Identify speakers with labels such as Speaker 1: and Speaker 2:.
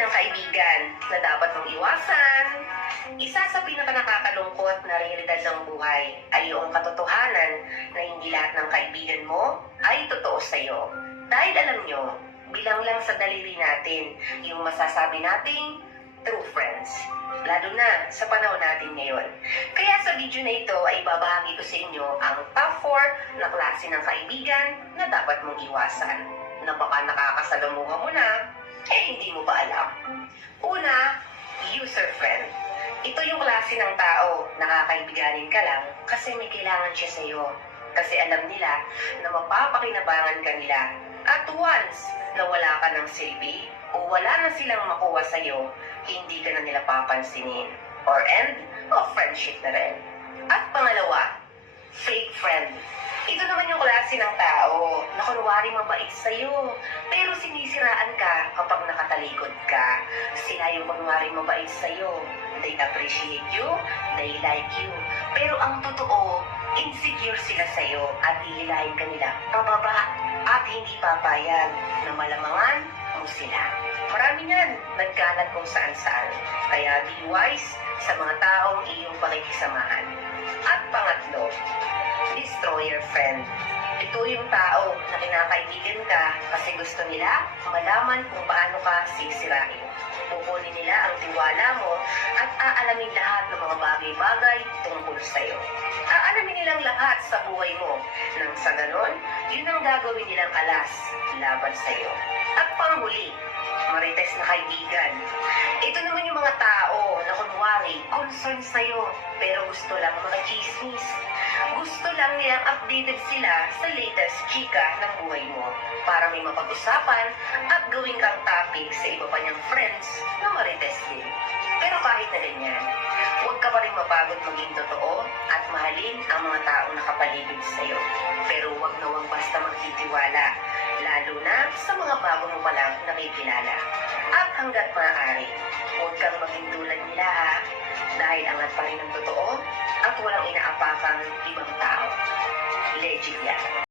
Speaker 1: ng kaibigan na dapat mong iwasan. Isa sa pinakanakakalungkot na realidad ng buhay ay yung katotohanan na hindi lahat ng kaibigan mo ay totoo sa'yo. Dahil alam nyo, bilang lang sa daliri natin yung masasabi nating true friends. Lalo na sa panahon natin ngayon. Kaya sa video na ito ay babahagi ko sa inyo ang top 4 na klase ng kaibigan na dapat mong iwasan. Napaka nakakasalamuha mo na eh, hindi mo ba alam? Una, user-friend. Ito yung klase ng tao, nakakaibiganin ka lang kasi may kailangan siya sa'yo. Kasi alam nila na mapapakinabangan ka nila. At once na wala ka ng silbi o wala na silang makuha sa'yo, hindi ka na nila papansinin. Or end of friendship na rin. At pangalawa, fake friend. Ito naman yung klase ng tao na kunwari mabait sa'yo, pero sini nasisiraan ka kapag nakatalikod ka. Sila yung kunwari mabait sa'yo. They appreciate you, they like you. Pero ang totoo, insecure sila sa'yo at ihilahin ka nila pababa at hindi papayag na malamangan mo sila. Marami niyan nagkalat kung saan-saan. Kaya be wise sa mga taong iyong pakikisamahan. At pangatlo, destroy your friend ito yung tao na kinakaibigan ka kasi gusto nila malaman kung paano ka sisirain. Kukunin nila ang tiwala mo at aalamin lahat ng mga bagay-bagay tungkol sa'yo. Aalamin nilang lahat sa buhay mo. Nang sa ganon, yun ang gagawin nilang alas laban sa'yo. At panghuli, marites na kaibigan. Ito naman yung mga tao na kunwari, concerned sa'yo, pero gusto lang mga chismis. Gusto lang nilang updated sila sa latest chika ng buhay mo para may mapag-usapan at gawin kang topic sa iba pa niyang friends na marites din. Pero kahit na ganyan, huwag ka pa rin mapagod maging totoo at mahalin ang mga tao na kapaligid sa'yo. Pero huwag na huwag basta magtitiwala sa mga bago mo palang nakikilala. At hanggat maaari, huwag kang maging tulad nila ha, dahil angat pa rin ang totoo at walang inaapakang ibang tao. Legit yan.